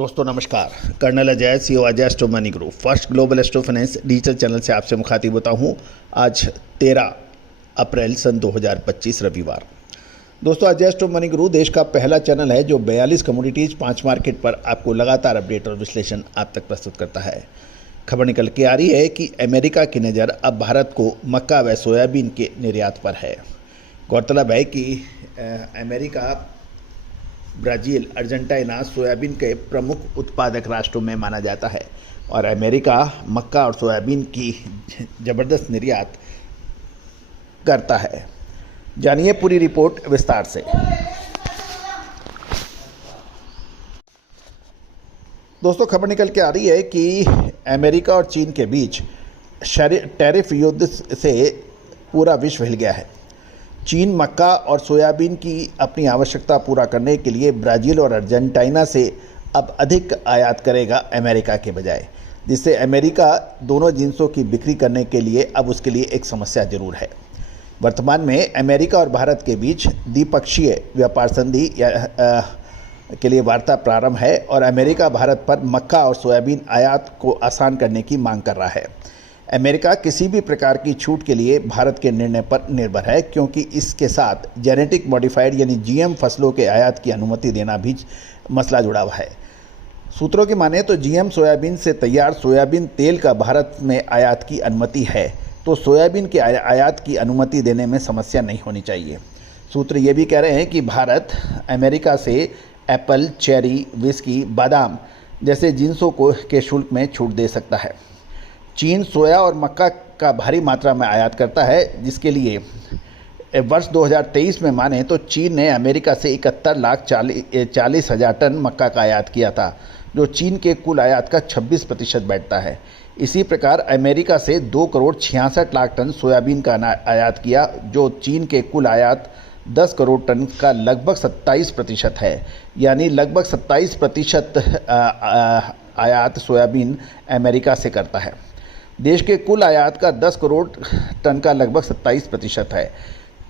दोस्तों नमस्कार। Colonel Ajay, CEO Ajay astro money group, first global astro finance digital channel से आपसे मुखातिब होता हूं। आज 13 अप्रैल सन 2025 रविवार। दोस्तों, अजय एस्ट्रो मनी ग्रुप देश का पहला चैनल है जो 42 कमोडिटीज 5 मार्केट पर आपको लगातार अपडेट और विश्लेषण आप तक प्रस्तुत करता है। खबर निकल के आ रही है कि अमेरिका की नज़र अब भारत को मक्का व सोयाबीन के निर्यात पर है। गौरतलब है कि अमेरिका, ब्राज़ील, अर्जेंटीना सोयाबीन के प्रमुख उत्पादक राष्ट्रों में माना जाता है और अमेरिका मक्का और सोयाबीन की ज़बरदस्त निर्यात करता है। जानिए पूरी रिपोर्ट विस्तार से। दोस्तों, खबर निकल के आ रही है कि अमेरिका और चीन के बीच टैरिफ युद्ध से पूरा विश्व हिल गया है। चीन मक्का और सोयाबीन की अपनी आवश्यकता पूरा करने के लिए ब्राज़ील और अर्जेंटीना से अब अधिक आयात करेगा अमेरिका के बजाय, जिससे अमेरिका दोनों जिन्सों की बिक्री करने के लिए अब उसके लिए एक समस्या जरूर है। वर्तमान में अमेरिका और भारत के बीच द्विपक्षीय व्यापार संधि के लिए वार्ता प्रारंभ है और अमेरिका भारत पर मक्का और सोयाबीन आयात को आसान करने की मांग कर रहा है। अमेरिका किसी भी प्रकार की छूट के लिए भारत के निर्णय पर निर्भर है, क्योंकि इसके साथ जेनेटिक मॉडिफाइड यानी जीएम फसलों के आयात की अनुमति देना भी मसला जुड़ा हुआ है। सूत्रों की माने तो जीएम सोयाबीन से तैयार सोयाबीन तेल का भारत में आयात की अनुमति है, तो सोयाबीन के आयात की अनुमति देने में समस्या नहीं होनी चाहिए। सूत्र ये भी कह रहे हैं कि भारत अमेरिका से एप्पल, चेरी, विस्की, बादाम जैसे जिन्सों के शुल्क में छूट दे सकता है। चीन सोया और मक्का का भारी मात्रा में आयात करता है, जिसके लिए वर्ष 2023 में माने तो चीन ने अमेरिका से 71,40,000 टन मक्का का आयात किया था, जो चीन के कुल आयात का 26% बैठता है। इसी प्रकार अमेरिका से 2,66,00,000 टन सोयाबीन का आयात किया, जो चीन के कुल आयात 10 करोड़ टन का लगभग 27% है। यानी लगभग 27% आयात सोयाबीन अमेरिका से करता है। देश के कुल आयात का 10 करोड़ टन का लगभग 27% है।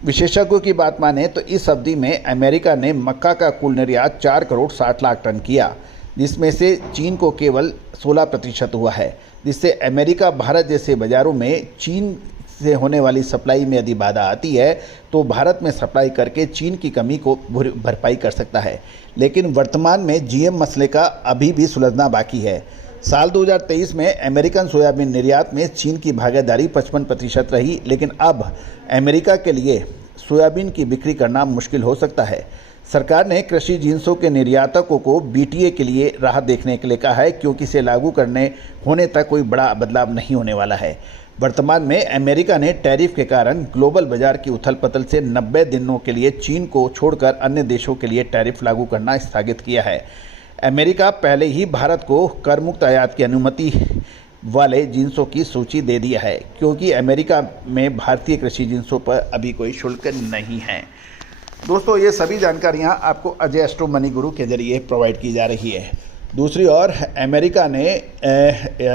विशेषज्ञों की बात माने तो इस अवधि में अमेरिका ने मक्का का कुल निर्यात 4,60,00,000 टन किया, जिसमें से चीन को केवल 16% हुआ है, जिससे अमेरिका भारत जैसे बाज़ारों में चीन से होने वाली सप्लाई में यदि बाधा आती है तो भारत में सप्लाई करके चीन की कमी को भरपाई कर सकता है। लेकिन वर्तमान में जीएम मसले का अभी भी सुलझना बाकी है। साल 2023 में अमेरिकन सोयाबीन निर्यात में चीन की भागीदारी 55% रही, लेकिन अब अमेरिका के लिए सोयाबीन की बिक्री करना मुश्किल हो सकता है। सरकार ने कृषि जिन्सों के निर्यातकों को बीटीए के लिए राहत देखने के लिए कहा है, क्योंकि इसे लागू होने तक कोई बड़ा बदलाव नहीं होने वाला है। वर्तमान में अमेरिका ने टैरिफ के कारण ग्लोबल बाजार की उथल पुथल से 90 दिनों के लिए चीन को छोड़कर अन्य देशों के लिए टैरिफ लागू करना स्थगित किया है। अमेरिका पहले ही भारत को कर मुक्त आयात की अनुमति वाले जिन्सों की सूची दे दिया है, क्योंकि अमेरिका में भारतीय कृषि जिन्सों पर अभी कोई शुल्क नहीं है। दोस्तों, ये सभी जानकारियां आपको अजय एस्ट्रो मनी गुरु के जरिए प्रोवाइड की जा रही है। दूसरी ओर अमेरिका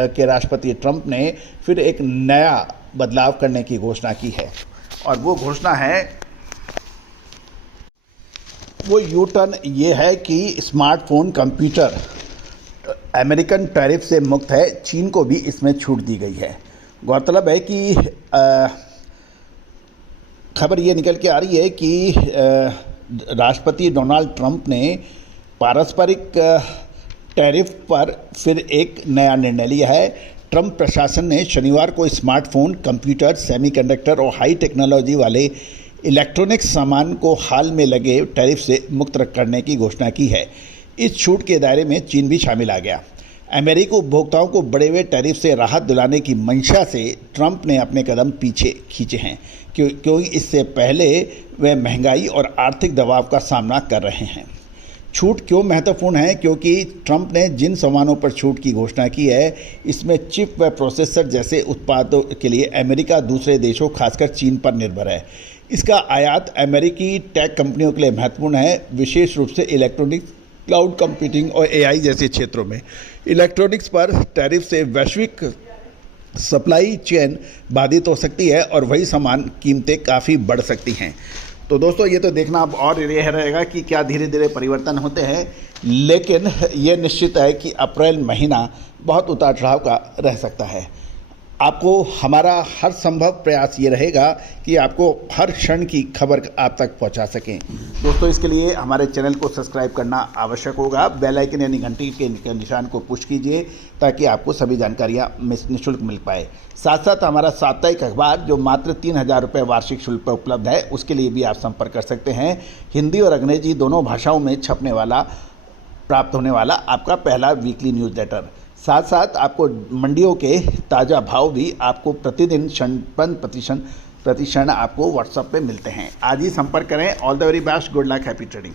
के राष्ट्रपति ट्रंप ने फिर एक नया बदलाव करने की घोषणा की है, और वो घोषणा है, वो यू टर्न ये है कि स्मार्टफोन, कंप्यूटर अमेरिकन टैरिफ से मुक्त है। चीन को भी इसमें छूट दी गई है। गौरतलब है कि खबर ये निकल के आ रही है कि राष्ट्रपति डोनाल्ड ट्रंप ने पारस्परिक टैरिफ पर फिर एक नया निर्णय लिया है। ट्रंप प्रशासन ने शनिवार को स्मार्टफोन, कंप्यूटर, सेमीकंडक्टर और हाई टेक्नोलॉजी वाले इलेक्ट्रॉनिक्स सामान को हाल में लगे टैरिफ से मुक्त करने की घोषणा की है। इस छूट के दायरे में चीन भी शामिल आ गया। अमेरिकी उपभोक्ताओं को बढ़े हुए टैरिफ से राहत दिलाने की मंशा से ट्रंप ने अपने कदम पीछे खींचे हैं, क्योंकि इससे पहले वे महंगाई और आर्थिक दबाव का सामना कर रहे हैं। छूट क्यों महत्वपूर्ण है? क्योंकि ट्रंप ने जिन सामानों पर छूट की घोषणा की है, इसमें चिप व प्रोसेसर जैसे उत्पादों के लिए अमेरिका दूसरे देशों, खासकर चीन पर निर्भर है। इसका आयात अमेरिकी टेक कंपनियों के लिए महत्वपूर्ण है, विशेष रूप से इलेक्ट्रॉनिक्स, क्लाउड कंप्यूटिंग और एआई जैसे क्षेत्रों में। इलेक्ट्रॉनिक्स पर टैरिफ से वैश्विक सप्लाई चेन बाधित हो सकती है और वही सामान कीमतें काफ़ी बढ़ सकती हैं। तो दोस्तों ये तो देखना अब और यह रहेगा कि क्या धीरे धीरे परिवर्तन होते हैं, लेकिन ये निश्चित है कि अप्रैल महीना बहुत उतार चढ़ाव का रह सकता है। आपको हमारा हर संभव प्रयास ये रहेगा कि आपको हर क्षण की खबर आप तक पहुंचा सकें। दोस्तों इसके लिए हमारे चैनल को सब्सक्राइब करना आवश्यक होगा। बेल आइकन यानी घंटी के निशान को पुश कीजिए ताकि आपको सभी जानकारियां निःशुल्क मिल पाए। साथ साथ हमारा साप्ताहिक अखबार जो मात्र 3,000 रुपये वार्षिक शुल्क पर उपलब्ध है, उसके लिए भी आप संपर्क कर सकते हैं। हिंदी और अंग्रेजी दोनों भाषाओं में छपने वाला प्राप्त होने वाला आपका पहला वीकली न्यूज़लेटर। साथ साथ आपको मंडियों के ताज़ा भाव भी आपको प्रतिदिन प्रतिक्षण आपको व्हाट्सएप पे मिलते हैं। आज ही संपर्क करें। All the very best, good luck, happy trading.